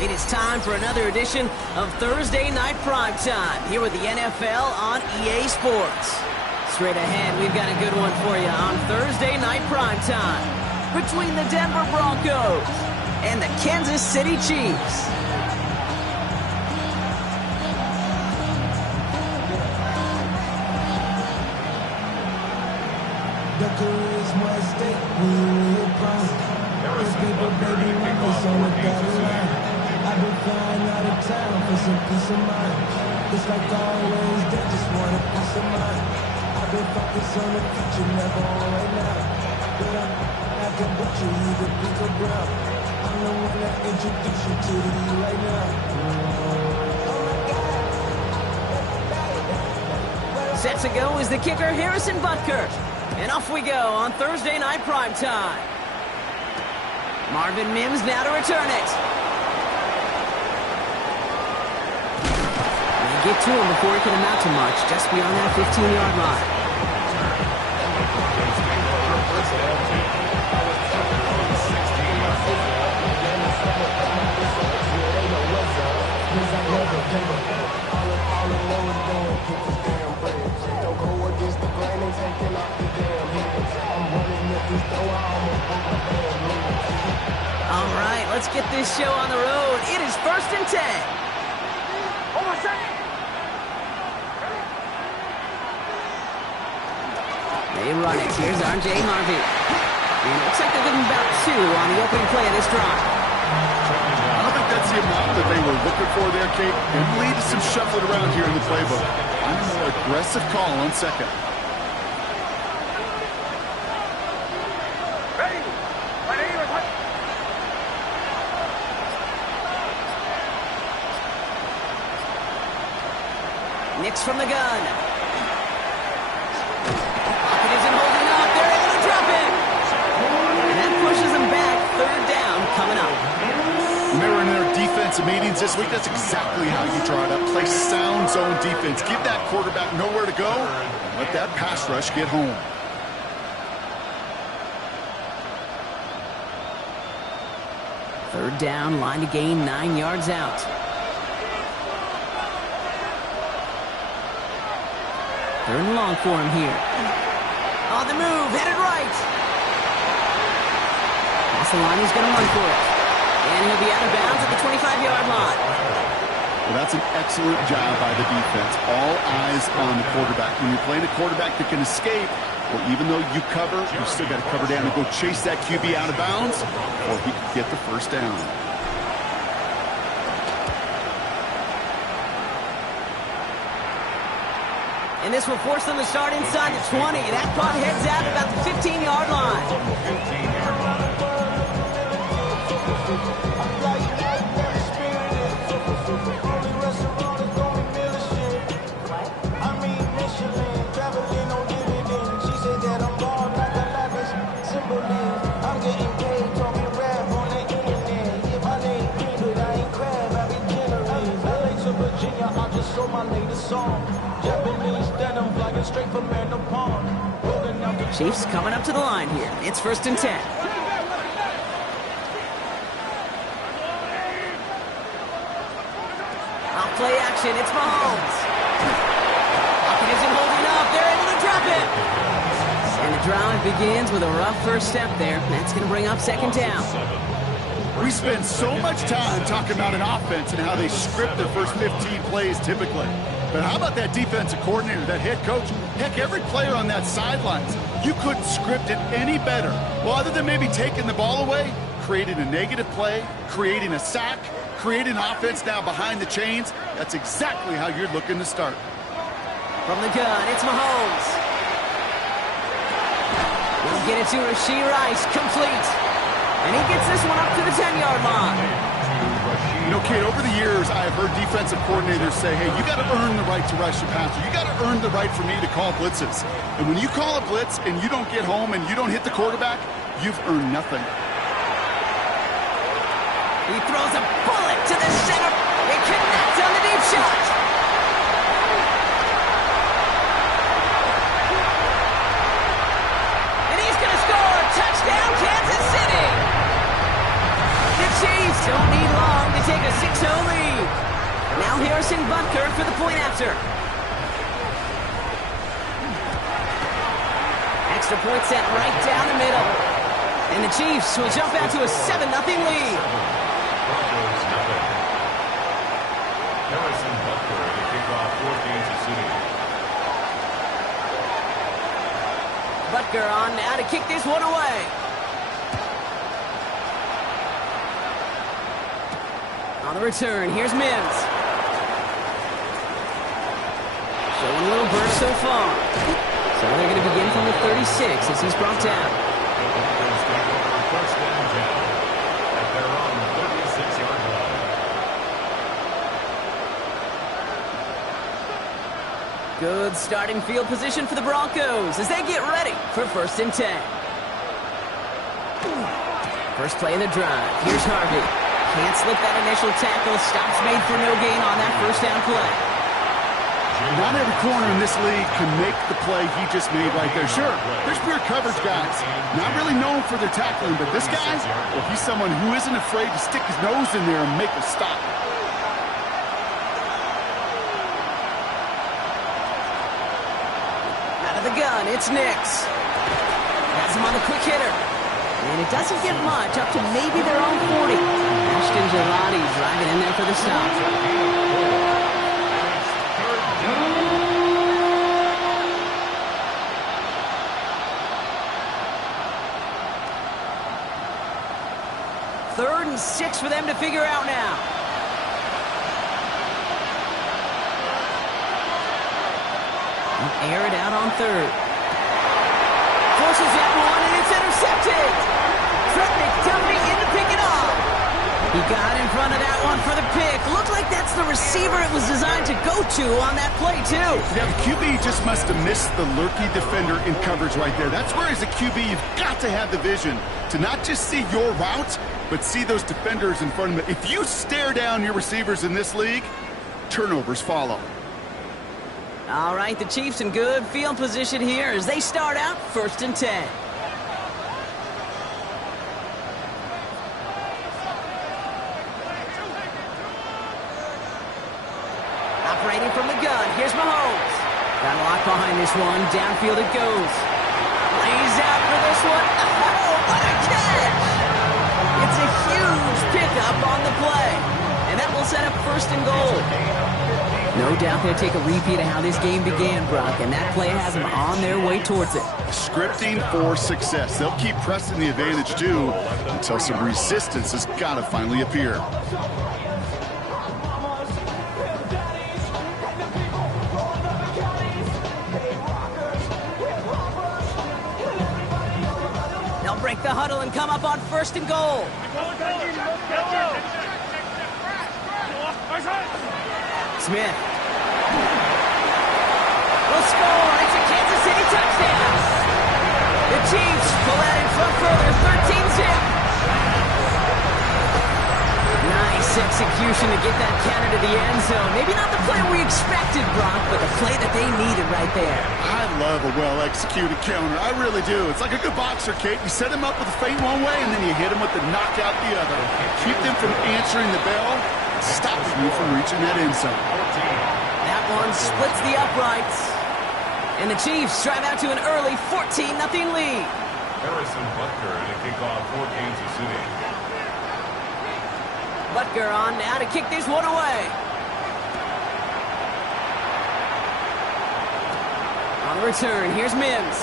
It is time for another edition of Thursday Night Primetime here with the NFL on EA Sports. Straight ahead, we've got a good one for you on Thursday Night Primetime between the Denver Broncos and the Kansas City Chiefs. The career's more at stake when you real prime. This paper, baby, it's on the dotted line. I've been flying out of town for some peace of mind. It's like always, they just want a peace of mind. I've been focused on the future, never on right now. But I can butcher you, the Pico Brown. I'm the one that introduced you to the E right now. Set to go is the kicker, Harrison Butker. And off we go on Thursday Night Primetime. Marvin Mims now to return it. They get to him before he can amount to much, just beyond that 15-yard line. All right, let's get this show on the road. It is 1st and 10. They run it. Here's R.J. Harvey. And it looks like they're giving about 2 on the opening play of this drive. I don't think that's the amount that they were looking for there, Kate. It lead to some shuffling around here in the playbook. I'm a more aggressive call on second. Nix from the gun. Pocket isn't holding up. They're able to drop it. And that pushes them back. 3rd down coming up. Remember in their defensive meetings this week, that's exactly how you draw it up. Play sound zone defense. Give that quarterback nowhere to go. And let that pass rush get home. Third down, line to gain 9 yards out. Third and long for him here. On the move, headed right. That's the line, he's going to run for it. And he'll be out of bounds at the 25-yard line. Well, that's an excellent job by the defense. All eyes on the quarterback. When you're playing a quarterback that can escape, well, even though you cover, you still got to cover down and go chase that QB out of bounds, or he could get the first down. And this will force them to start inside the 20. That punt heads out about the 15-yard line. Chiefs coming up to the line here. It's 1st and 10. Off play action. It's Mahomes. Pocket isn't holding up. They're able to drop it. And the drive begins with a rough first step there. That's going to bring up 2nd down. We spend so much time talking about an offense and how they script their first 15 plays typically. But how about that defensive coordinator, that head coach? Heck, every player on that sidelines, you couldn't script it any better. Well, other than maybe taking the ball away, creating a negative play, creating a sack, creating offense now behind the chains. That's exactly how you're looking to start. From the gun, it's Mahomes. He'll get it to Rashee Rice, complete. And he gets this one up to the 10-yard line. You know, Kate, over the years, I have heard defensive coordinators say, hey, you got to earn the right to rush the passer. You got to earn the right for me to call blitzes. And when you call a blitz and you don't get home and you don't hit the quarterback, you've earned nothing. He throws a bullet to the center. It connects on the deep shot. And he's going to score. Touchdown, Kansas City. The Chiefs don't need long to take a 3-0 lead. Now Harrison Butker for the point after. Extra point set right down the middle. And the Chiefs will jump out to a 7-0 lead. Harrison Butker to kick off for Kansas City. Butker on now to kick this one away. On the return, here's Mims. Showing a little burst so far. So they're going to begin from the 36 as he's brought down. First down 10 at their own 36-yard line. Good starting field position for the Broncos as they get ready for 1st and 10. First play of the drive. Here's Harvey. Can't slip that initial tackle. Stops made for no gain on that first down play. Not every corner in this league can make the play he just made right there. Sure, there's pure coverage guys. Not really known for their tackling, but this guy, well, he's someone who isn't afraid to stick his nose in there and make a stop. Out of the gun, it's Nix. Has him on the quick hitter. And it doesn't give much, up to maybe their own 40. Ashton Gelati driving in there for the stop. Third and 6 for them to figure out now. Air it out on third. Forces that one, and it's intercepted. Fred McDuffie in to pick it off. He got in front of that one for the pick. Looked like that's the receiver it was designed to go to on that play, too. Yeah, the QB just must have missed the lurky defender in coverage right there. That's where, as a QB, you've got to have the vision to not just see your route, but see those defenders in front of them. If you stare down your receivers in this league, turnovers follow. All right, the Chiefs in good field position here as they start out 1st and 10. Operating from the gun, here's Mahomes. Got a lock behind this one, downfield it goes. Lays out for this one. Oh, what a catch! It's a huge pickup on the play. And that will set up 1st and goal. No doubt they'll take a repeat of how this game began, Brock, and that play has them on their way towards it. Scripting for success. They'll keep pressing the advantage, too, until some resistance has got to finally appear. They'll break the huddle and come up on 1st and goal. Smith will score. It's a Kansas City touchdown. The Chiefs pull out in front further, 13-zip. Nice execution to get that counter to the end zone. Maybe not the play we expected, Brock, but the play that they needed right there. I love a well-executed counter. I really do. It's like a good boxer, Kate. You set him up with a feint one way, and then you hit him with the knockout the other. Keep them from answering the bell, stopping you from reaching that end zone. That one splits the uprights. And the Chiefs drive out to an early 14-0 lead. Harrison Butker to kick off for Kansas City. Butker on now to kick this one away. On the return, here's Mims.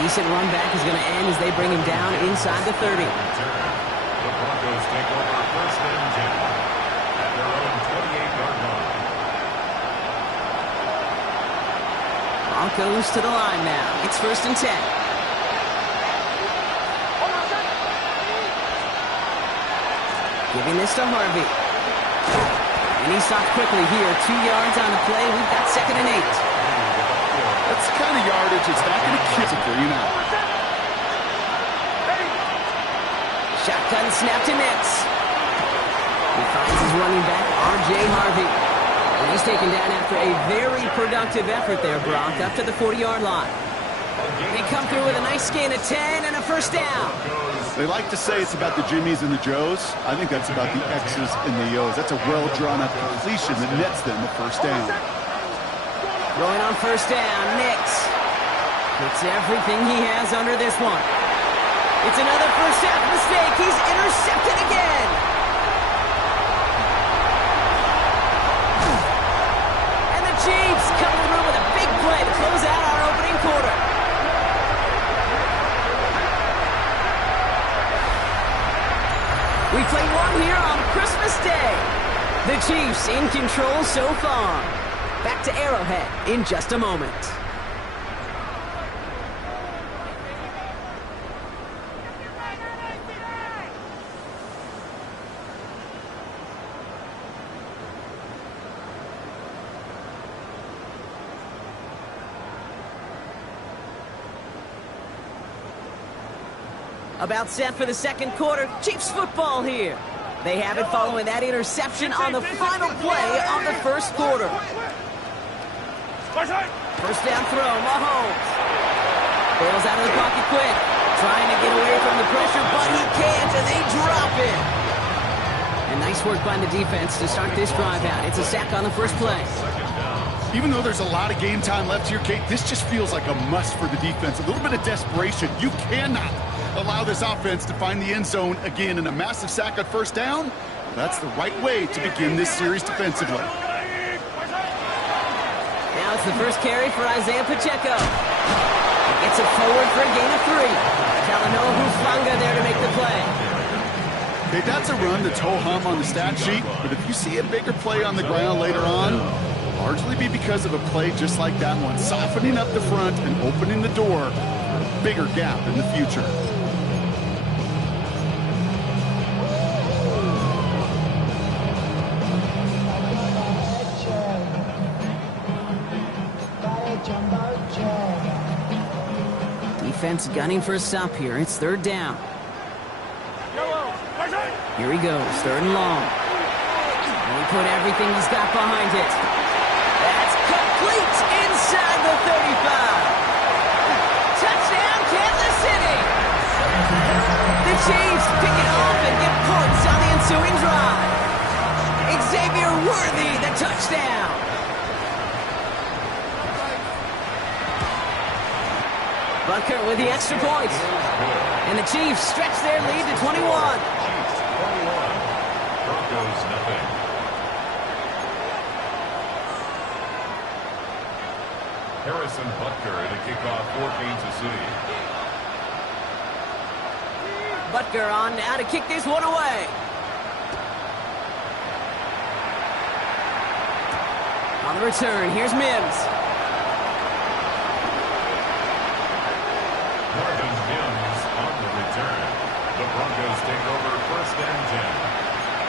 Decent run back is going to end as they bring him down inside the 30. The Broncos take over 1st and 10 at their own 28-yard line. Broncos to the line now. It's 1st and 10. Giving this to Harvey. And he stopped quickly here. 2 yards on the play. We've got 2nd and 8. That's the kind of yardage it's not going to kill for you now. Shotgun snap to Nix. He finds his running back, R.J. Harvey. And he's taken down after a very productive effort there, Brock, up to the 40-yard line. They come through with a nice gain of 10 and a first down. They like to say it's about the Jimmies and the Joes. I think that's about the X's and the O's. That's a well-drawn-up completion that nets them the first down. Throwing on first down, Nix. Puts everything he has under this one. It's another first half mistake. He's intercepted again. And the Chiefs come through with a big play to close out our opening quarter. We play one here on Christmas Day. The Chiefs in control so far. Back to Arrowhead in just a moment. About set for the second quarter. Chiefs football here. They have it following that interception on the final play of the first quarter. First down throw, Mahomes. Bails out of the pocket quick. Trying to get away from the pressure, but he can't, and they drop it. And nice work by the defense to start this drive out. It's a sack on the first play. Even though there's a lot of game time left here, Kate, this just feels like a must for the defense. A little bit of desperation. You cannot allow this offense to find the end zone again, in a massive sack on first down. That's the right way to begin this series defensively. Now it's the first carry for Isaiah Pacheco. He gets it forward for a gain of 3. Talanoa Hufanga there to make the play. Okay, that's a run that's ho-hum on the stat sheet, but if you see a bigger play on the ground later on, largely be because of a play just like that one, softening up the front and opening the door for a bigger gap in the future. Defense gunning for a stop here. It's third down. Here he goes, third and long. And he put everything he's got behind it. That's complete inside the 35. Touchdown, Kansas City. The Chiefs pick it off and get points on the ensuing drive. Xavier Worthy, the touchdown. Butker with the extra point. And the Chiefs stretch their lead to 21. Broncos nothing. Harrison Butker to kick off for Kansas City. Butker on now to kick this one away. On the return, here's Mims. Marvin Mims on the return. The Broncos take over first and 10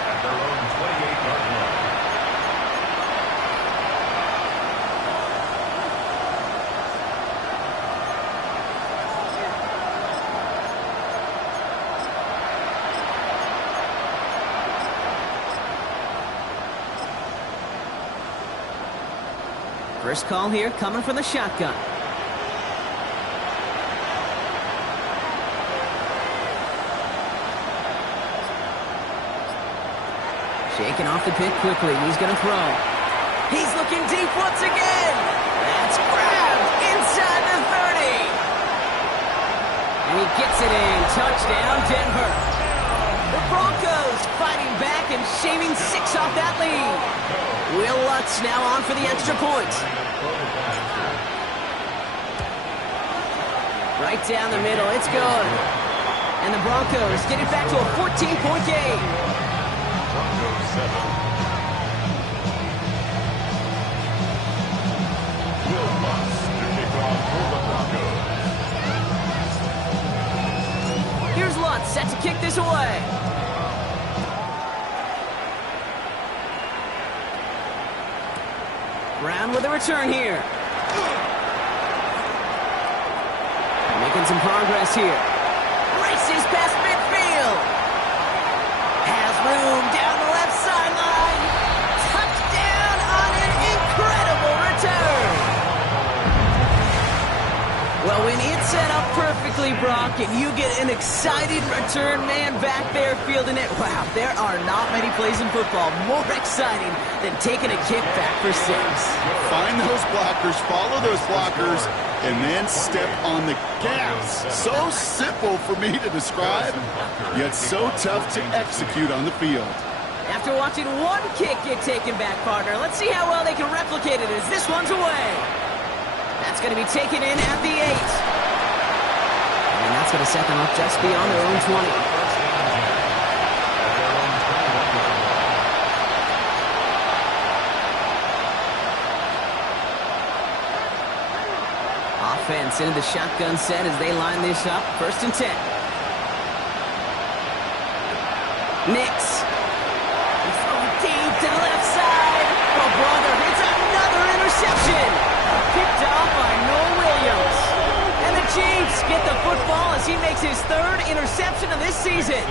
at their own 28-yard line. First call here coming from the shotgun. Shaking off the pick quickly. He's going to throw. He's looking deep once again. That's grabbed inside the 30. And he gets it in. Touchdown, Denver. The Broncos fighting back and shaving 6 off that lead. Will Lutz now on for the extra point. Right down the middle. It's good. And the Broncos get it back to a 14-point game. Broncos 7. Will Lutz to kick off for the Broncos. Here's Lutz set to kick this away. Brown with a return here. Making some progress here. Races past midfield. Has room down the left sideline. Touchdown on an incredible return. Well, we need perfectly, Brock, and you get an exciting return man back there fielding it. Wow, there are not many plays in football more exciting than taking a kick back for 6. Find those blockers, follow those blockers, and then step on the gas. So simple for me to describe, yet so tough to execute on the field. After watching one kick get taken back, partner, let's see how well they can replicate it as this one's away. That's going to be taken in at the 8. And that's going to set them up just beyond their own 20. Offense into the shotgun set as they line this up. 1st and 10. Nix. He's throwing deep to the left side. Oh, brother, it's another interception. Picked off by Noah Williams. And the Chiefs get the football as he makes his 3rd interception of this season.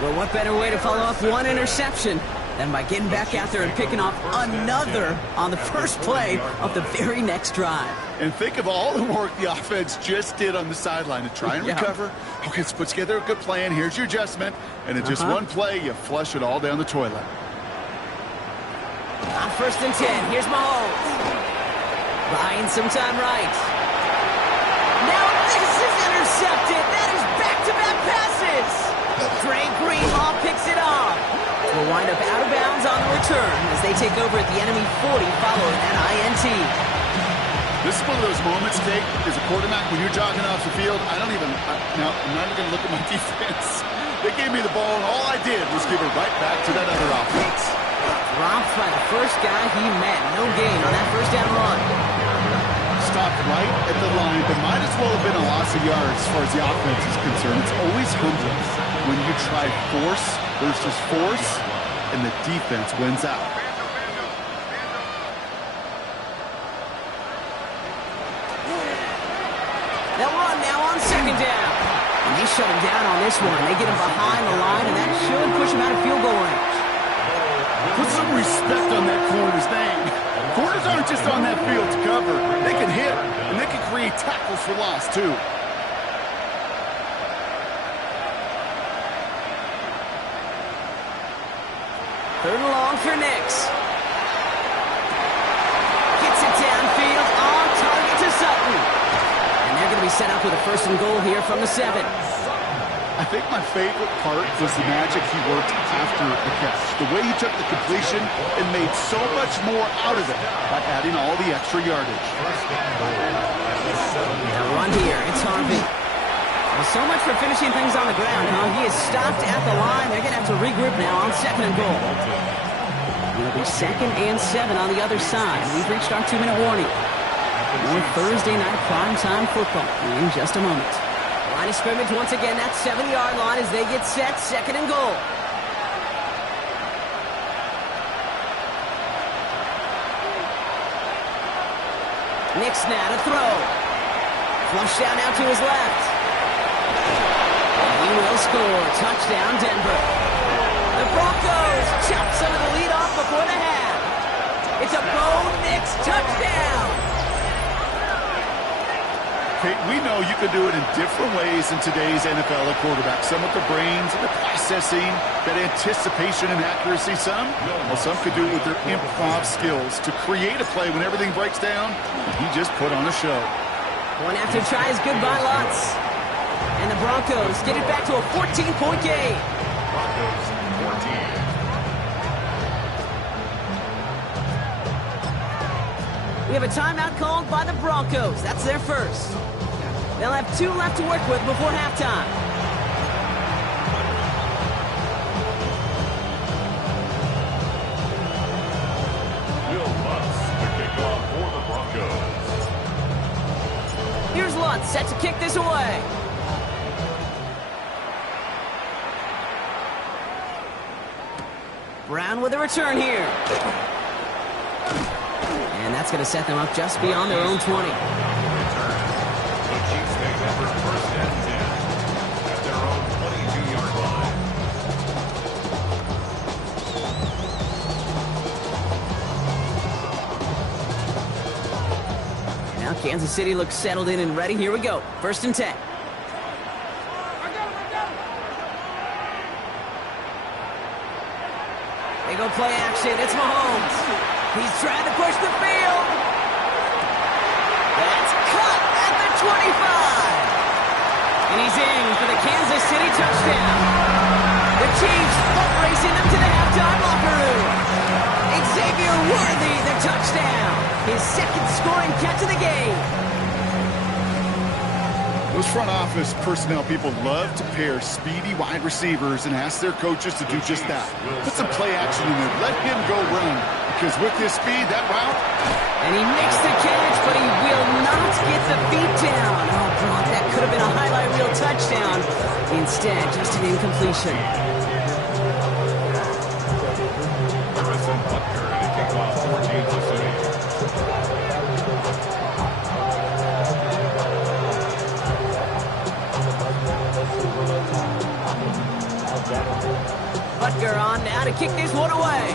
Well, what better way to follow up one interception than by getting back out there and picking off another on the first play of the very next drive. And think of all the work the offense just did on the sideline to try and recover. Okay, let's put together a good plan. Here's your adjustment. And in just one play, you flush it all down the toilet. On 1st and 10, here's Mahomes. Buying some time right. Now this is intercepted. That is back-to-back passes. Dre Greenlaw picks it off. Will wind up out of bounds on the return as they take over at the enemy 40 following that INT. This is one of those moments, Kate, as a quarterback, when you're jogging off the field, I'm not even going to look at my defense. They gave me the ball, and all I did was give it right back to that other offense. Dropped by the first guy he met. No gain on that 1st down run. Stopped right at the line, but might as well have been a loss of yards as far as the offense is concerned. It's always humbling when you try force versus force, and the defense wins out. They'll run now on 2nd down. And they shut him down on this one. They get him behind the line, and that should push him out of field goal range. Put some respect on that corner's name. Corners aren't just on that field to cover. They can hit, and they can create tackles for loss, too. Third and long for Nix. Gets it downfield on target to Sutton. And they're going to be set up with a 1st and goal here from the 7. I think my favorite part was the magic he worked after the catch. The way he took the completion and made so much more out of it by adding all the extra yardage. Now run here. It's Harvey. Well, so much for finishing things on the ground, huh? He is stopped at the line. They're going to have to regroup now on 2nd and goal. It'll be 2nd and 7 on the other side. We've reached our 2-minute warning. More Thursday night primetime football in just a moment. Line of scrimmage once again, that 7-yard line as they get set, 2nd and goal. Nix now to throw. Flush down out to his left. And he will score. Touchdown, Denver. The Broncos chop some of the lead off before the half. It's a Bo Nix touchdown. Kate, we know you can do it in different ways in today's NFL at quarterback. Some with the brains and the processing, that anticipation and accuracy. Some could do it with their improv skills to create a play when everything breaks down. He just put on a show. One after tries goodbye lots. And the Broncos get it back to a 14-point game. Broncos 14. We have a timeout called by the Broncos. That's their first. They'll have 2 left to work with before halftime. Will Lutz, the kickoff for the Broncos. Here's Lutz set to kick this away. Brown with a return here. And that's going to set them up just beyond their own 20. The Chiefs take over 1st and 10 at their own 22-yard line. Now Kansas City looks settled in and ready. Here we go. 1st and 10. They go play action. It's Mahomes. He's trying to push the field. That's caught at the 25. And he's in for the Kansas City touchdown. The Chiefs foot racing up to the halftime locker room. Xavier Worthy, the touchdown. His 2nd scoring catch of the game. Those front office personnel people love to pair speedy wide receivers and ask their coaches to do just that. Put some play action in there. Let him go run. Because with his speed, that route... And he makes the catch, but he will not get the feet down. Oh, Brock, that could have been a highlight reel touchdown. Instead, just an incompletion. Harrison Butker and a kickoff for Kansas City. Butker on now to kick this one away.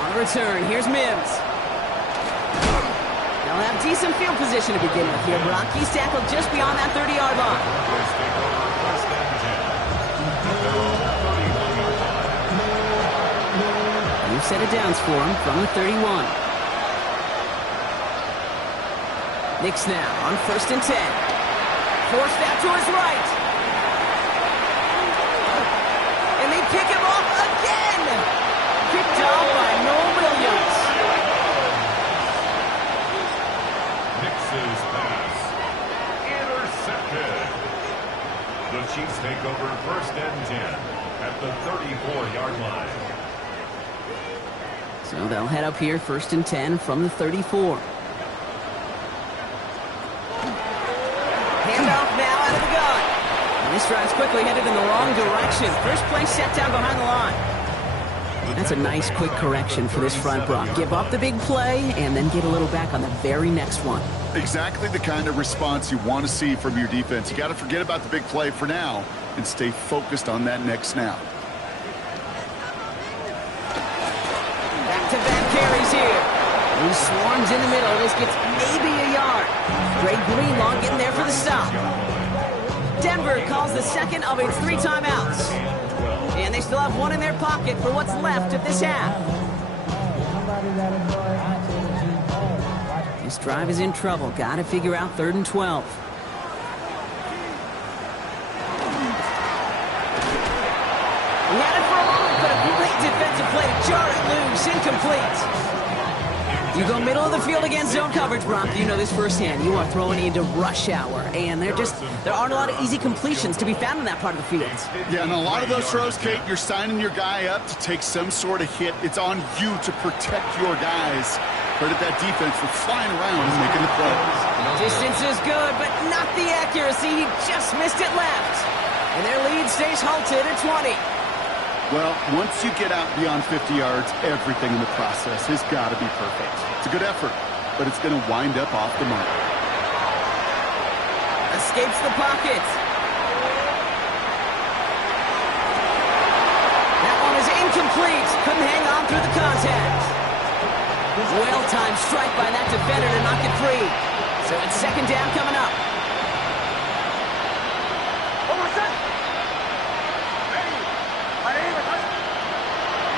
On the return, here's Mims. They'll have decent field position to begin with here, Brock. He's tackled just beyond that 30-yard line. Broncos take over 1st and 10 at their own 31-yard line. New set of downs for him from the 31. Nick now on 1st and 10. Forced out to his right. And they pick him off again. Picked off by Noel Williams. Nix's pass. Intercepted. The Chiefs take over 1st and 10 at the 34-yard line. So they'll head up here 1st and 10 from the 34. Handoff now out of the gun. And this drive's quickly headed in the wrong direction. First play set down behind the line. That's a nice quick correction for this front, Brock. Give up the big play and then get a little back on the very next one. Exactly the kind of response you want to see from your defense. You got to forget about the big play for now and stay focused on that next snap. Back-to-back carries here. He swarms in the middle. This gets maybe a yard. Greg Greenlaw getting there for the stop. Denver calls the 2nd of its 3 timeouts. And they still have one in their pocket for what's left of this half. This drive is in trouble. Got to figure out 3rd and 12. He had it for a moment, but a great defensive play to jar it loose. Incomplete. You go middle of the field against zone coverage, Brock. You know this firsthand. You are throwing into rush hour, and there aren't a lot of easy completions to be found in that part of the field. Yeah, and a lot of those throws, Kate, you're signing your guy up to take some sort of hit. It's on you to protect your guys. Credit that defense for flying around and making the plays. Distance is good, but not the accuracy. He just missed it left. And their lead stays halted at 20. Well, once you get out beyond 50 yards, everything in the process has got to be perfect. It's a good effort, but it's going to wind up off the mark. Escapes the pocket. That one is incomplete. Couldn't hang on through the contact. Well-timed strike by that defender to knock it free. So it's 2nd down coming up.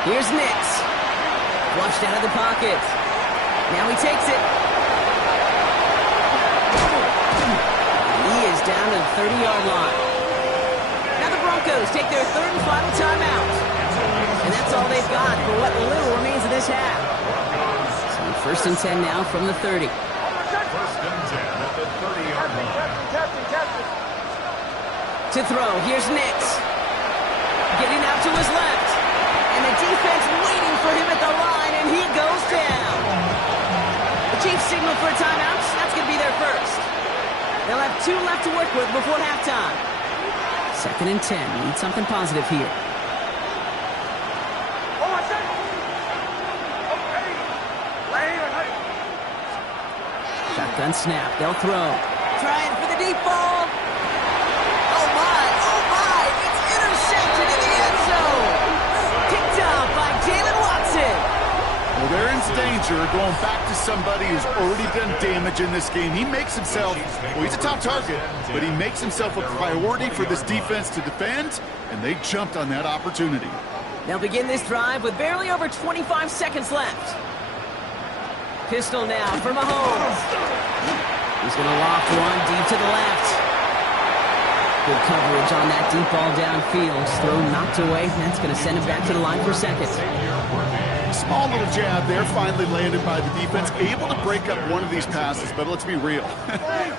Here's Nix. Flushed out of the pocket. Now he takes it. He is down to the 30-yard line. Now the Broncos take their 3rd and final timeout. And that's all they've got for what little remains of this half. So 1st and 10 now from the 30. 1st and 10 at the 30-yard line. To throw, here's Nix. Getting out to his left. And the defense waiting for him at the line, and he goes down. The Chiefs signal for a timeout. That's going to be their first. They'll have 2 left to work with before halftime. 2nd and 10. Need something positive here. Shotgun snap. They'll throw. Trying for the deep ball. Oh, my. It's intercepted in the end zone. Picked off by Jalen Watson. Well, they're in danger danger going back to somebody who's already done damage in this game. He makes himself, well, he's a top target, but he makes himself a priority for this defense to defend, and they jumped on that opportunity. They'll begin this drive with barely over 25 seconds left. Pistol now for Mahomes. He's going to loft one deep to the left. Good coverage on that deep ball downfield. Throw knocked away. That's going to send him back to the line for second. Small little jab there, finally landed by the defense. Able to break up one of these passes, but let's be real.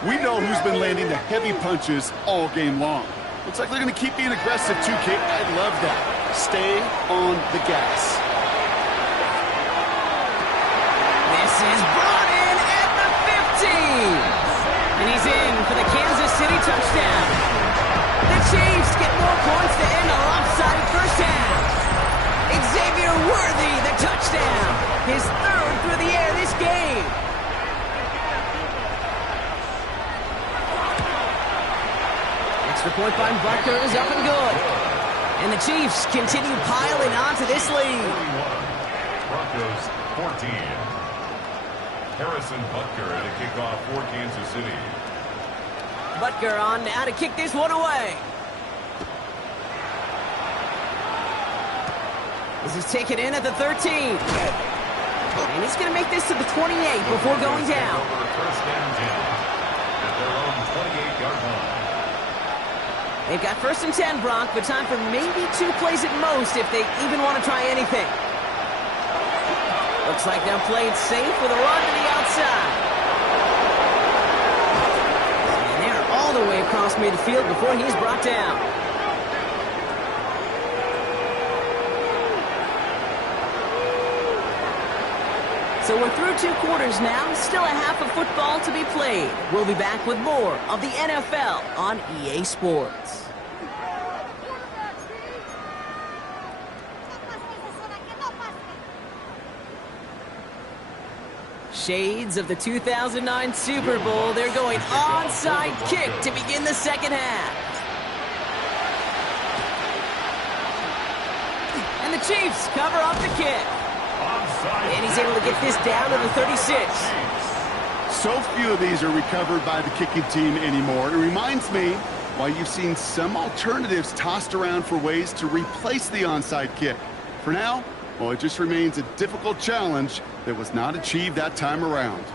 We know who's been landing the heavy punches all game long. Looks like they're going to keep being aggressive too, Kate. I love that. Stay on the gas. This is brought in at the 15. And he's in for the Kansas City touchdown. The Chiefs get more points to end a lopsided first half. Xavier Worthy, the touchdown. His third through the air this game. Extra point by Butker is up and good. And the Chiefs continue piling onto this lead. Broncos 14. Harrison Butker to kick off for Kansas City. Butker on now to kick this one away. This is taken in at the 13. And he's going to make this to the 28 before going down. First and 10 at their own 28-yard line. They've got first and 10, Bronk, but time for maybe 2 plays at most if they even want to try anything. Looks like they'll play it safe with a run to the outside. And they're all the way across midfield before he's brought down. So we're through 2 quarters now, still a half of football to be played. We'll be back with more of the NFL on EA Sports. Shades of the 2009 Super Bowl. They're going onside kick to begin the second half. And the Chiefs cover up the kick. And he's able to get this down to the 36. So few of these are recovered by the kicking team anymore. It reminds me why you've seen some alternatives tossed around for ways to replace the onside kick. For now, well, it just remains a difficult challenge that was not achieved that time around.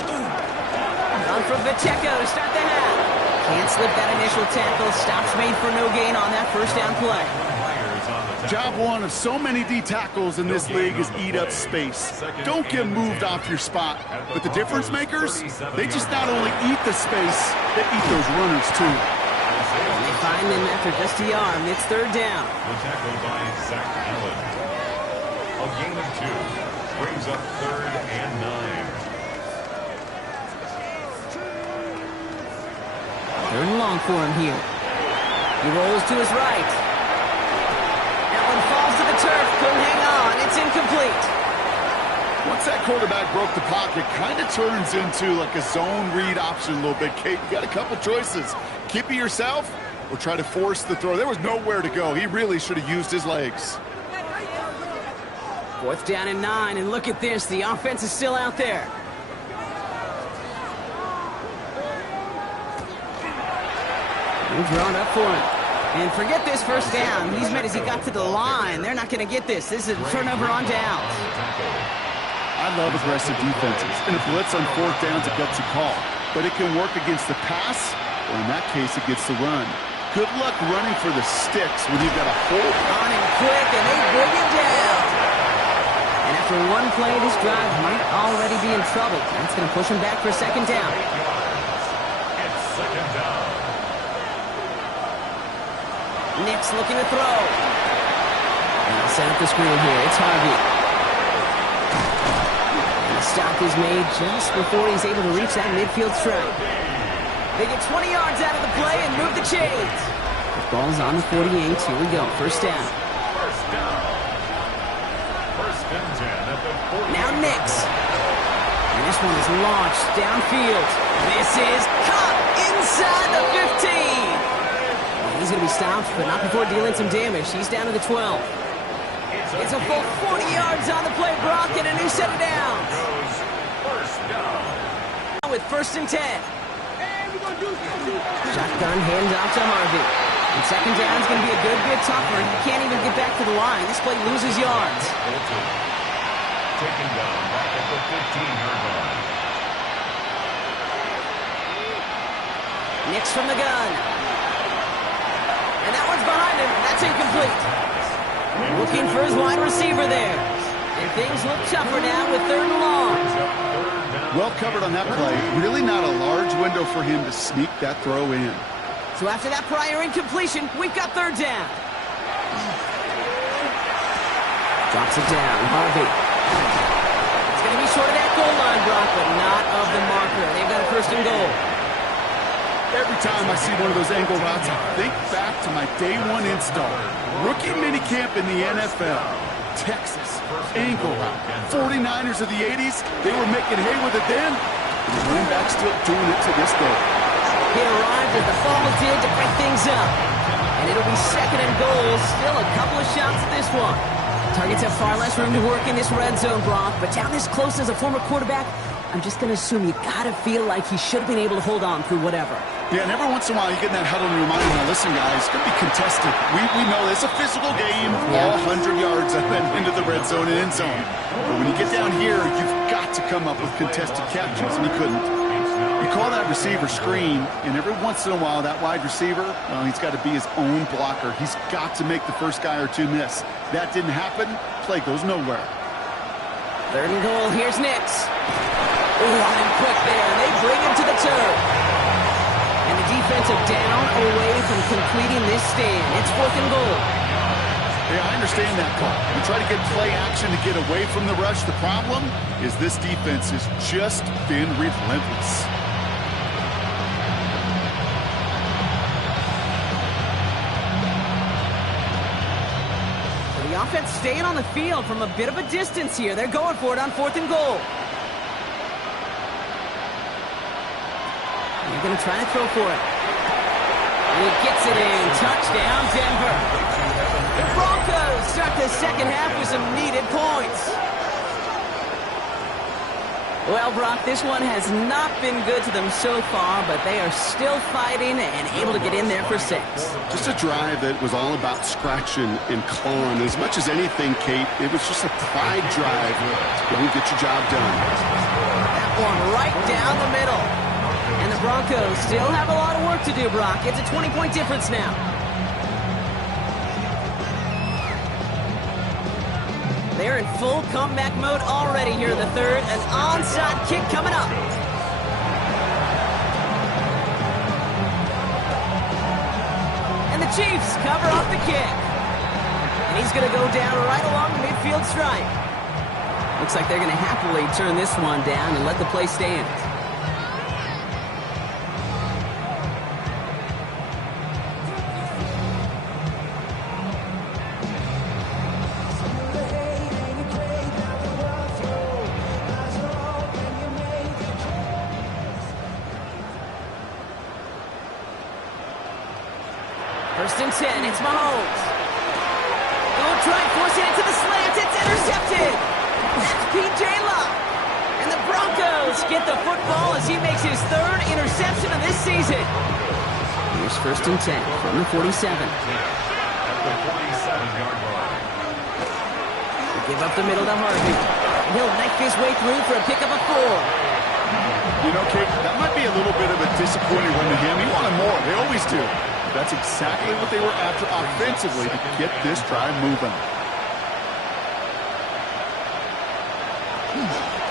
On from Pacheco to start the half. Can't slip that initial tackle. Stops made for no gain on that first down play. Job one of so many D tackles in this league is eat up space. Don't get moved off your spot. But the difference makers, they just not only eat the space, they eat those runners too. They find them after just a yard. It's third down. The tackle by Zach Allen. A gain of 2 brings up 3rd and 9. 3rd and long for him here. He rolls to his right. Falls to the turf, couldn't hang on, it's incomplete. Once that quarterback broke the pocket, kind of turns into like a zone read option a little bit. Kate, you got a couple choices. Keep it yourself or try to force the throw. There was nowhere to go. He really should have used his legs. 4th down and 9, and look at this, the offense is still out there. He's drawn up for him. And forget this first down. He's made as he got to the line. They're not going to get this. This is a turnover on downs. I love aggressive defenses. And a blitz on 4th down is a gutsy call. But it can work against the pass, or in that case, against the run. Good luck running for the sticks when you've got a hole. On him quick, and they bring him down. And after one play, this drive might already be in trouble. That's going to push him back for a second down. It's 2nd down. Nick's looking to throw. And he'll set up the screen here. It's Harvey. And the stop is made just before he's able to reach that midfield stripe. They get 20 yards out of the play and move the chains. The ball's on the 48. Here we go. First down. First down. 1st and 10 at the 40. Now Nix. And this one is launched downfield. This is caught inside the 15. He's going to be stopped, but not before dealing some damage. He's down to the 12. It's a full 40 yards on the play, Brock, and a new set of downs. First down. With 1st and 10. Shotgun handoff to Harvey. And 2nd down is going to be a good bit tougher. He can't even get back to the line. This play loses yards. Taken down back at the 15-yard line. Nix from the gun. And that one's behind him. That's incomplete. Looking for his wide receiver there. And things look tougher now with 3rd and long. Well covered on that play. Really not a large window for him to sneak that throw in. So after that prior incompletion, we've got 3rd down. Drops it down. Harvey. It's going to be short of that goal line, Brock, but not of the marker. They've got a 1st and goal. Every time I see one of those angle routes, I think back to my day 1 install. Rookie minicamp in the NFL. Texas, angle route. 49ers of the 80s, they were making hay with it then. And the running back still doing it to this day. He arrived as the fall did to break things up. And it'll be 2nd and goal. Still a couple of shots at this one. Targets have far less room to work in this red zone, Brock. But down this close as a former quarterback, I'm just going to assume you got to feel like he should have been able to hold on through whatever. Yeah, and every once in a while you get in that huddle and remind him, now listen, guys, it's going to be contested. We know it's a physical game, all 100 yards up and into the red zone and end zone. But when you get down here, you've got to come up with contested catches, and he couldn't. You call that receiver screen, and every once in a while that wide receiver, well, he's got to be his own blocker. He's got to make the first guy or two miss. That didn't happen, play goes nowhere. 3rd and goal, here's Nix. Running quick there, they bring him to the turf. And the defensive down away from completing this stand. It's 4th and goal. Yeah, I understand that call. You try to get play action to get away from the rush. The problem is this defense has just been relentless. The offense staying on the field from a bit of a distance here. They're going for it on 4th and goal. They're going to try to throw for it. And he gets it in. Touchdown, Denver. The Broncos start the 2nd half with some needed points. Well, Brock, this one has not been good to them so far, but they are still fighting and able to get in there for 6. Just a drive that was all about scratching and clawing. As much as anything, Kate, it was just a pride drive. Go and get your job done. That one right down the middle. And the Broncos still have a lot of work to do, Brock. It's a 20-point difference now. They're in full comeback mode already here in the 3rd. An onside kick coming up. And the Chiefs cover off the kick. And he's going to go down right along the midfield stripe. Looks like they're going to happily turn this one down and let the play stand. First and 10, it's Mahomes. Good try, forcing it to the slant. It's intercepted. That's P.J. Locke. And the Broncos get the football as he makes his 3rd interception of this season. Here's 1st and 10 from the 47. At the 47-yard line. They give up the middle to Harvey. He'll knife his way through for a pickup of 4. You know, Kate, that might be a little bit of a disappointing run to him. He wanted more. They always do. That's exactly what they were after offensively to get this drive moving.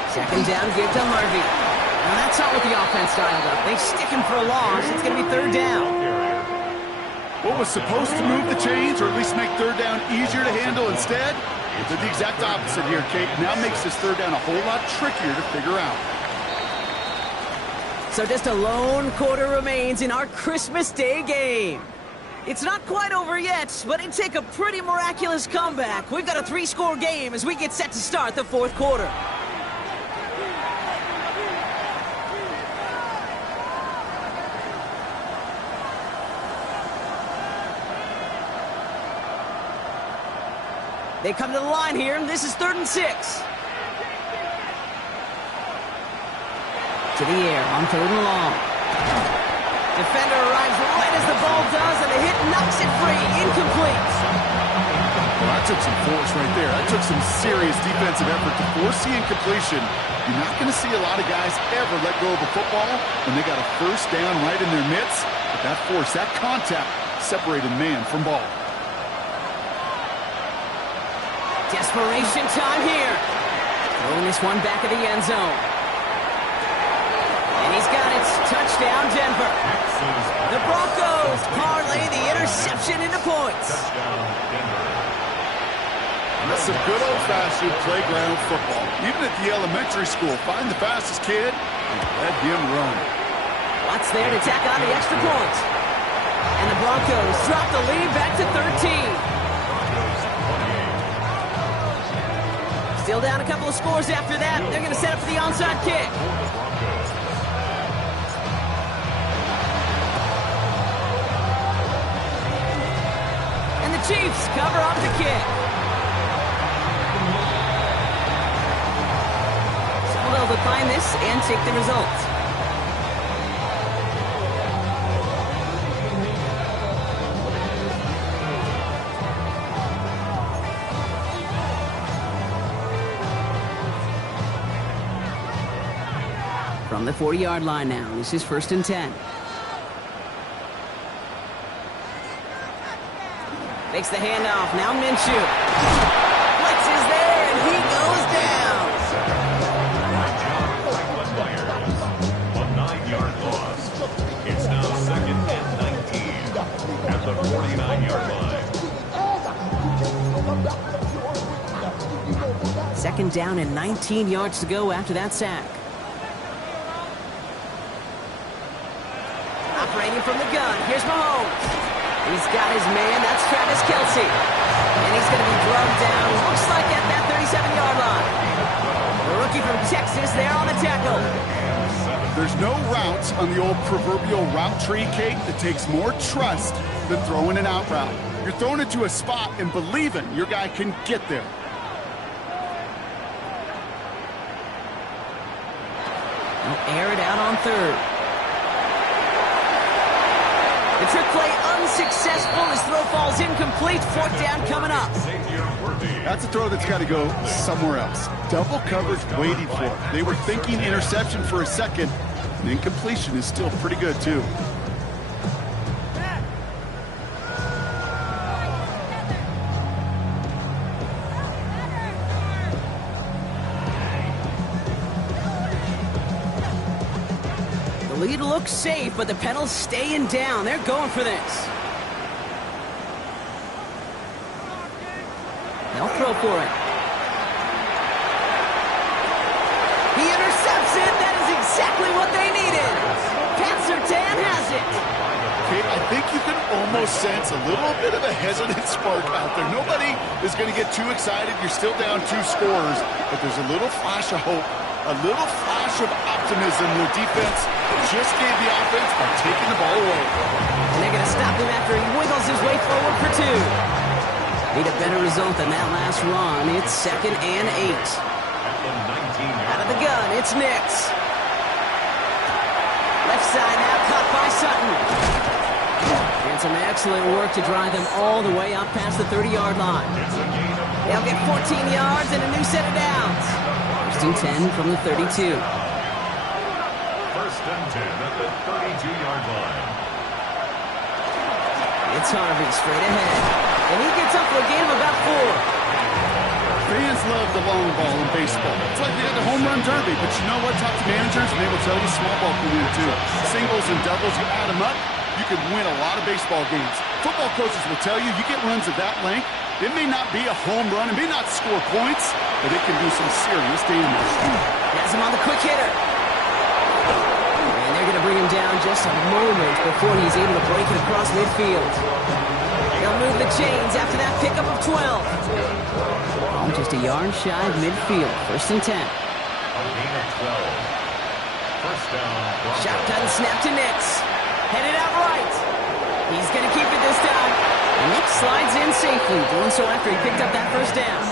2nd down, give to Harvey. Now that's not what the offense dialed up. They stick him for a loss. It's going to be 3rd down. What was supposed to move the chains, or at least make 3rd down easier to handle instead, it did the exact opposite here, Kate. Now makes this 3rd down a whole lot trickier to figure out. So just a lone quarter remains in our Christmas Day game. It's not quite over yet, but it'd take a pretty miraculous comeback. We've got a 3-score game as we get set to start the 4th quarter. They come to the line here, and this is 3rd and 6. To the air on 3rd and long. Defender arrives right as the ball does, and the hit knocks it free. Incomplete. Well, that took some force right there. That took some serious defensive effort to force the incompletion. You're not going to see a lot of guys ever let go of a football when they got a first down right in their midst. But that force, that contact, separated man from ball. Desperation time here. Throwing this one back of the end zone. And he's got it. Touchdown, Denver. The Broncos parlay the interception into points. That's some good old-fashioned playground football. Even at the elementary school, find the fastest kid and let him run. Watts there to tack on the extra point. And the Broncos drop the lead back to 13. Still down a couple of scores after that. They're going to set up for the onside kick. And the Chiefs cover up the kick. So they'll decline this and take the result. From the 40-yard line now, this is 1st and 10. Makes the handoff, now Minshew. Blitz is there, and he goes down. A 9-yard loss. It's now 2nd and 19 at the 49-yard line. 2nd down and 19 yards to go after that sack. Operating from the gun, here's Mahomes. He's got his man, that's Travis Kelce. And he's going to be drugged down, looks like at that 37-yard line. The rookie from Texas there on the tackle. There's no route on the old proverbial route tree, Kate, that takes more trust than throwing an out route. You're throwing it to a spot and believing your guy can get there. They'll air it out on 3rd. The trick play unsuccessful. His throw falls incomplete. 4th down coming up. That's a throw that's got to go somewhere else. Double coverage waiting for it. They were thinking interception for a second. And incompletion is still pretty good, too. The lead looks safe, but the pedal's staying down. They're going for this. They'll throw for it. He intercepts it. That is exactly what they needed. Pat Surtain has it. Okay, I think you can almost sense a little bit of a hesitant spark out there. Nobody is going to get too excited. You're still down 2 scores, but there's a little flash of hope, a little flash of optimism. Their defense just gave the offense by taking the ball away. And they're going to stop him after he wiggles his way forward for 2. Need a better result than that last run. It's 2nd and 8. Out of the gun, it's Nix. Left side now, caught by Sutton. And some excellent work to drive them all the way up past the 30-yard line. They'll get 14 yards and a new set of downs. 1st and 10 from the 32. 1st and 10 at the 32-yard line. It's Harvey straight ahead. And he gets up for a gain of about 4. Fans love the long ball in baseball. It's like they had the home run derby, but you know what? Talk to managers, and they will tell you small ball can win too. Singles and doubles, you add them up, you can win a lot of baseball games. Football coaches will tell you, you get runs of that length, it may not be a home run, it may not score points, but it can do some serious damage. Has him on the quick hitter. And they're going to bring him down just a moment before he's able to break it across midfield. They'll move the chains after that pickup of 12. Oh, just a yard shy of midfield. 1st and 10. A gain of 12. 1st down. Shotgun snap to Nix. Headed out right. He's going to keep it this time. And Nick slides in safely, doing so after he picked up that first down.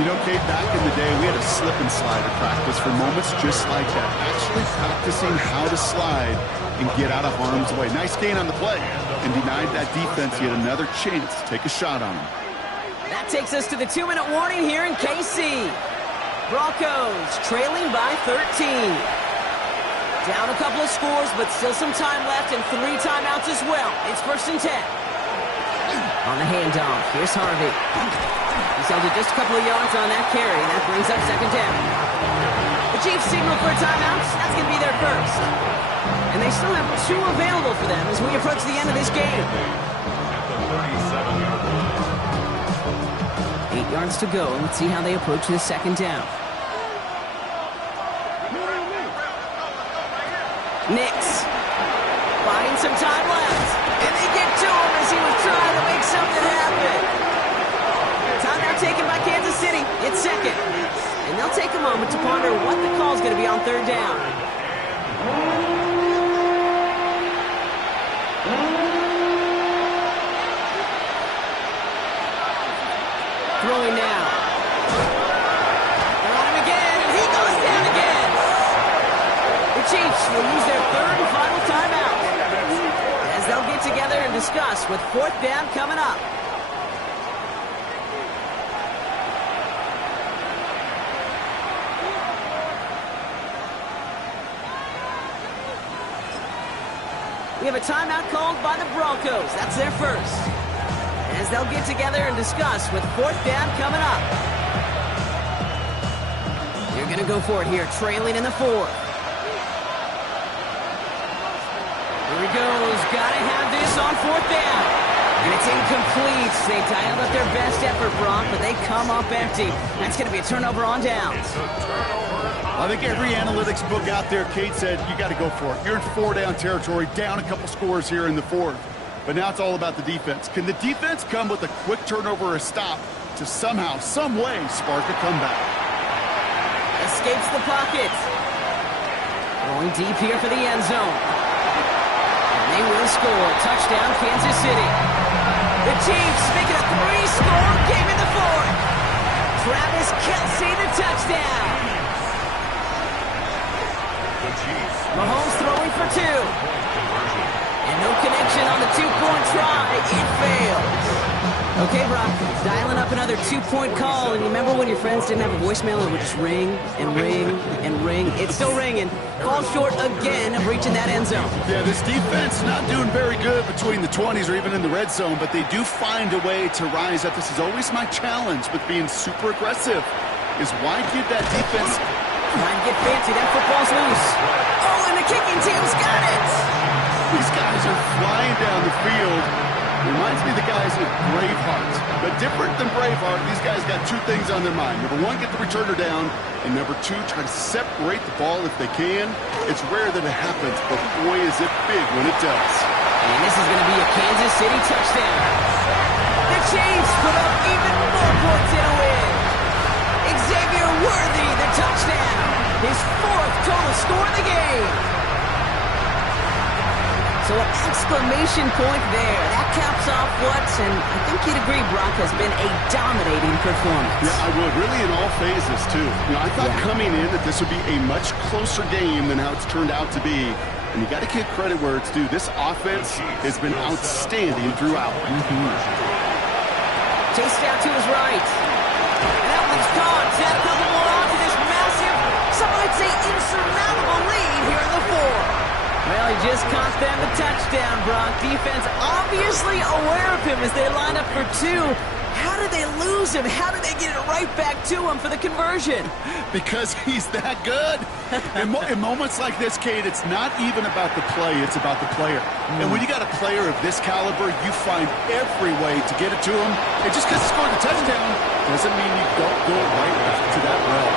You know, Kate, back in the day, we had a slip and slide at practice for moments just like that. Actually practicing how to slide and get out of harm's way. Nice gain on the play, and denied that defense yet another chance to take a shot on him. That takes us to the 2-minute warning here in KC. Broncos trailing by 13. Down a couple of scores, but still some time left and 3 timeouts as well. It's 1st and 10. On the handoff, here's Harvey. He's held it just a couple of yards on that carry. That brings up 2nd down. The Chiefs signal for a timeout. That's going to be their first. And they still have 2 available for them as we approach the end of this game. At the 37-yard line. 8 yards to go. Let's see how they approach this 2nd down. Nix buying some time left. And they get to him as he was trying to make something happen. Timeout taken by Kansas City. It's 2nd. And they'll take a moment to ponder what the call is going to be on 3rd down. Throwing now. They're on him again, and he goes down again. The Chiefs will use their 3rd and final timeout as they'll get together and discuss with 4th down coming up. We have a timeout called by the Broncos. That's their first. As they'll get together and discuss with 4th down coming up. They're going to go for it here, trailing in the 4th. Here he goes. Got to have this on 4th down. And it's incomplete. They dialed up their best effort, Brock, but they come up empty. That's going to be a turnover on downs. I think every analytics book out there, Kate, said you got to go for it. You're in 4-down territory, down a couple scores here in the 4th. But now it's all about the defense. Can the defense come with a quick turnover or a stop to somehow, some way, spark a comeback? Escapes the pocket. Going deep here for the end zone. And they will score. Touchdown, Kansas City. The Chiefs make it a 3-score game in the 4th. Travis Kelce, the touchdown. The Chiefs. Mahomes throwing for 2. Conversion. And no connection on the 2-point try. It fails. Okay, Brock, dialing up another 2-point call. And you remember when your friends didn't have a voicemail and it would just ring and ring and ring? It's still ringing. Fall short again of reaching that end zone. Yeah, this defense not doing very good between the 20s or even in the red zone, but they do find a way to rise up. This is always my challenge with being super aggressive, is why give that defense... Trying to get fancy. That football's loose. Oh, and the kicking team's got it. These guys are flying down the field. Reminds me of the guys at Braveheart. But different than Braveheart, these guys got 2 things on their mind. Number 1, get the returner down. And number 2, try to separate the ball if they can. It's rare that it happens, but boy, is it big when it does. And this is going to be a Kansas City touchdown. The Chiefs put up even more points in a win. Xavier Worthy, the touchdown. His 4th total score in the game. So an exclamation point there. That caps off what, and I think you'd agree, Brock, has been a dominating performance. Yeah, I would. Really in all phases, too. You know, I thought coming in that this would be a much closer game than how it's turned out to be. And you got to give credit where it's due. This offense has been outstanding throughout. Chased out to his right. And that one's caught. Add a couple more on to this massive, some might say insurmountable lead here in the 4th. Well, he just cost them the touchdown, Brock. Defense obviously aware of him as they line up for 2. How did they lose him? How did they get it right back to him for the conversion? Because he's that good. In moments like this, Kate, it's not even about the play, it's about the player. And when you got a player of this caliber, you find every way to get it to him. And just because he scored the touchdown doesn't mean you don't go right to that well.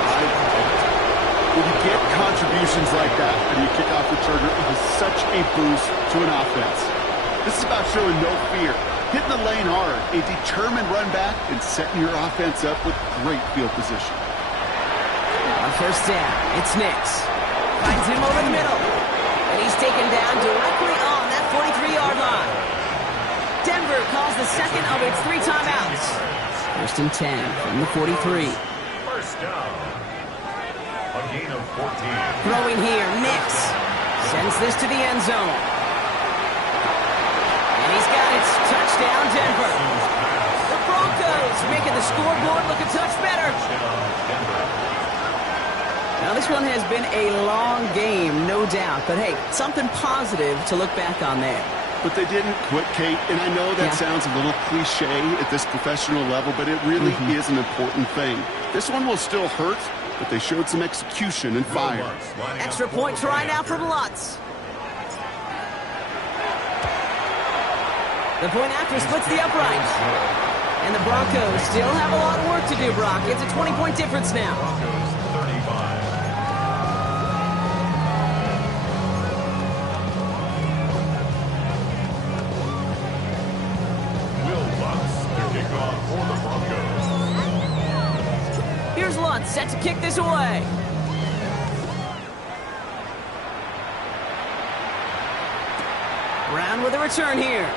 When you get contributions like that and you kick off returner, it is such a boost to an offense. This is about showing no fear, hitting the lane hard, a determined run back, and setting your offense up with great field position. On 1st down, it's Nix. Finds him over the middle. And he's taken down directly on that 43-yard line. 10 Denver calls the second of its 3 timeouts. First and 10 from the 43. First down. A gain of 14. Throwing here, Nix sends this to the end zone. And he's got it. Touchdown, Denver. The Broncos making the scoreboard look a touch better. Now, this one has been a long game, no doubt. But, hey, something positive to look back on there. But they didn't quit, Kate, and I know that sounds a little cliche at this professional level, but it really is an important thing. This one will still hurt, but they showed some execution and fire. Extra point try now from Lutz. The point after splits the uprights. And the Broncos still have a lot of work to do, Brock. It's a 20-point difference now. Broncos 35. Here's Lutz, set to kick this away. Brown with a return here.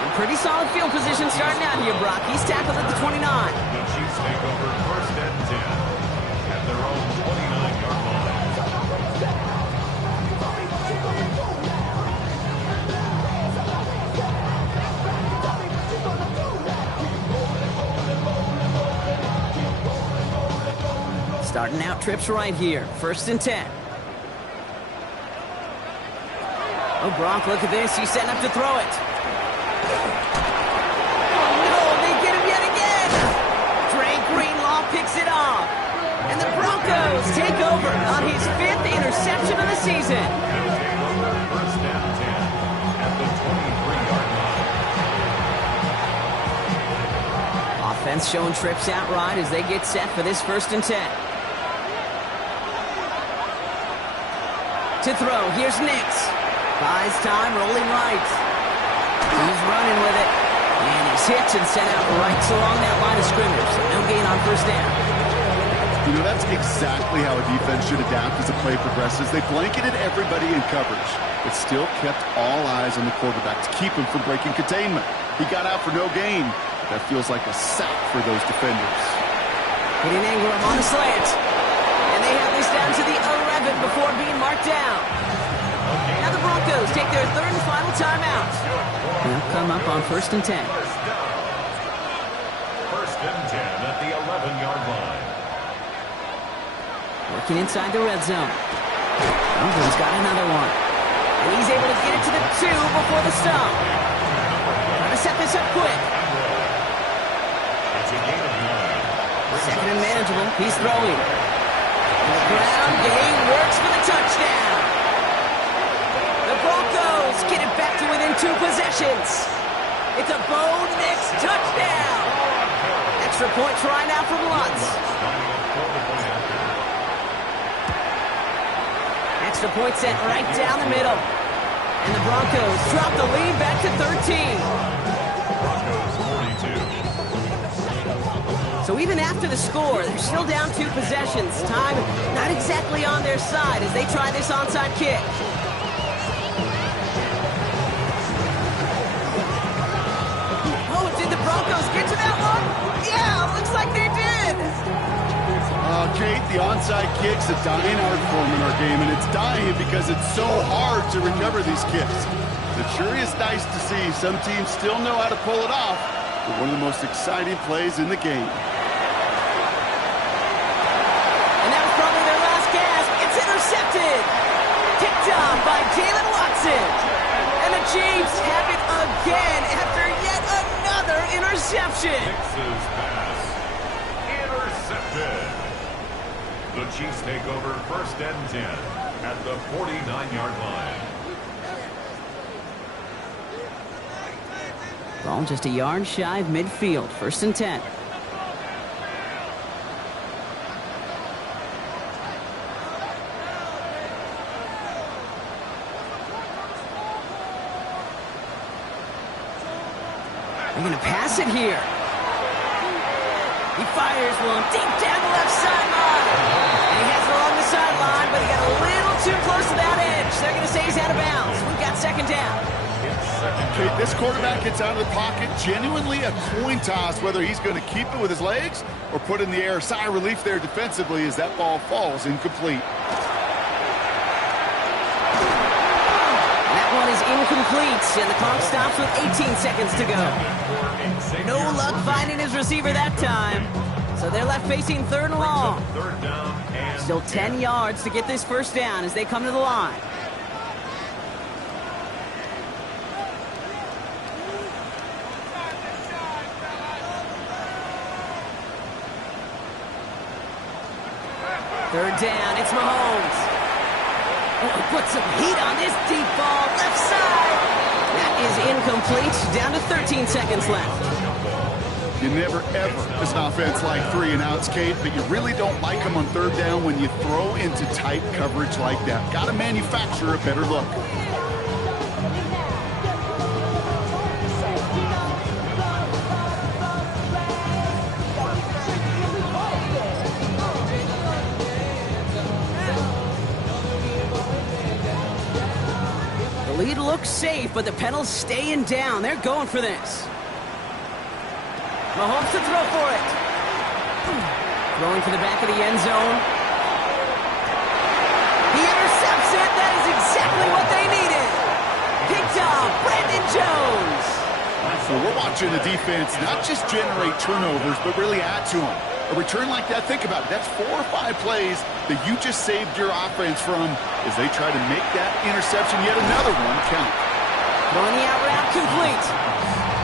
And pretty solid field position starting out here, Brock. He's tackled at the 29. The Chiefs take over first and 10 at their own 29-yard line. Starting out trips right here. First and 10. Oh, Brock, look at this. He's setting up to throw it. Oh, no, they get him yet again. Dre Greenlaw picks it off. And the Broncos take over on his 5th interception of the season. First and 10 at the 23-yard line. Offense showing trips out right as they get set for this first and 10. To throw, here's Nix. Buys time, rolling right. He's running with it. And he's hit and sent out right along that line of scrimmage. So no gain on first down. You know, that's exactly how a defense should adapt as the play progresses. They blanketed everybody in coverage, but still kept all eyes on the quarterback to keep him from breaking containment. He got out for no gain. That feels like a sack for those defenders. Hitting Ingram on the slant. And they have this down to the 11 before being marked down. Now the Broncos take their 3rd and final timeout. They'll come up on first and 10. First and 10 at the 11-yard line. Working inside the red zone. Ingram's got another one. And he's able to get it to the 2 before the stop. Trying to set this up quick. It's a gain of 9. Second and manageable. He's throwing. The ground game works for the touchdown. The Broncos get it back to within 2 possessions. It's a Bo Nix touchdown. Extra point try now from Lutz. Extra point sent right down the middle. And the Broncos drop the lead back to 13. Broncos 42. So even after the score, they're still down 2 possessions. Time not exactly on their side as they try this onside kick. Oh, did the Broncos get to that one? Yeah, looks like they did. Kate, the onside kick's a dying art form in our game, and it's dying because it's so hard to recover these kicks. It sure is nice to see some teams still know how to pull it off for one of the most exciting plays in the game. Intercepted. Picked off by Jalen Watson. And the Chiefs have it again after yet another interception. Nix's pass. Intercepted. The Chiefs take over first and 10 at the 49-yard line. Ball just a yard shy of midfield. First and 10. They're going to pass it here. He fires one deep down the left sideline. And he has it along the sideline, but he got a little too close to that edge. They're going to say he's out of bounds. We've got second down. It's second Okay, this quarterback gets out of the pocket, genuinely a coin toss whether he's going to keep it with his legs or put it in the air. Sigh of relief there defensively as that ball falls incomplete. That one is incomplete, and the clock stops with 18 seconds to go. No luck finding his receiver that time. So they're left facing third and long. Still 10 yards to get this first down as they come to the line. Third down, it's Mahomes. Oh, put some heat on this deep ball, left side. That is incomplete, down to 13 seconds left. You never, ever, as an offense like 3 and outs, Kate, but you really don't like them on third down when you throw into tight coverage like that. Got to manufacture a better look. The lead looks safe, but the Penals staying down. They're going for this. Mahomes to throw for it. Throwing to the back of the end zone. He intercepts it. That is exactly what they needed. Picked off Brandon Jones. So we're watching the defense not just generate turnovers, but really add to them. A return like that, think about it. That's 4 or 5 plays that you just saved your offense from as they try to make that interception, yet another one, count. Throwing the out route complete.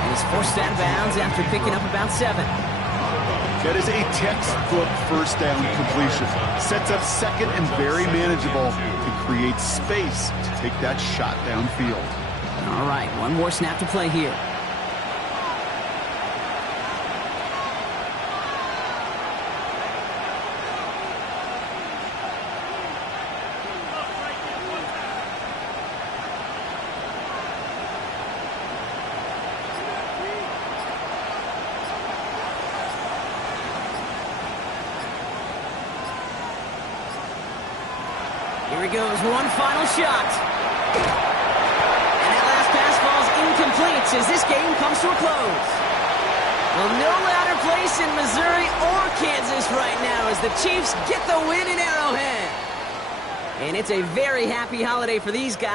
And he's forced out of bounds after picking up about 7. That is a textbook first down completion. Sets up second and very manageable to create space to take that shot downfield. All right, one more snap to play here. Here he goes, one final shot. And that last pass falls incomplete as this game comes to a close. Well, no louder place in Missouri or Kansas right now as the Chiefs get the win in Arrowhead. And it's a very happy holiday for these guys.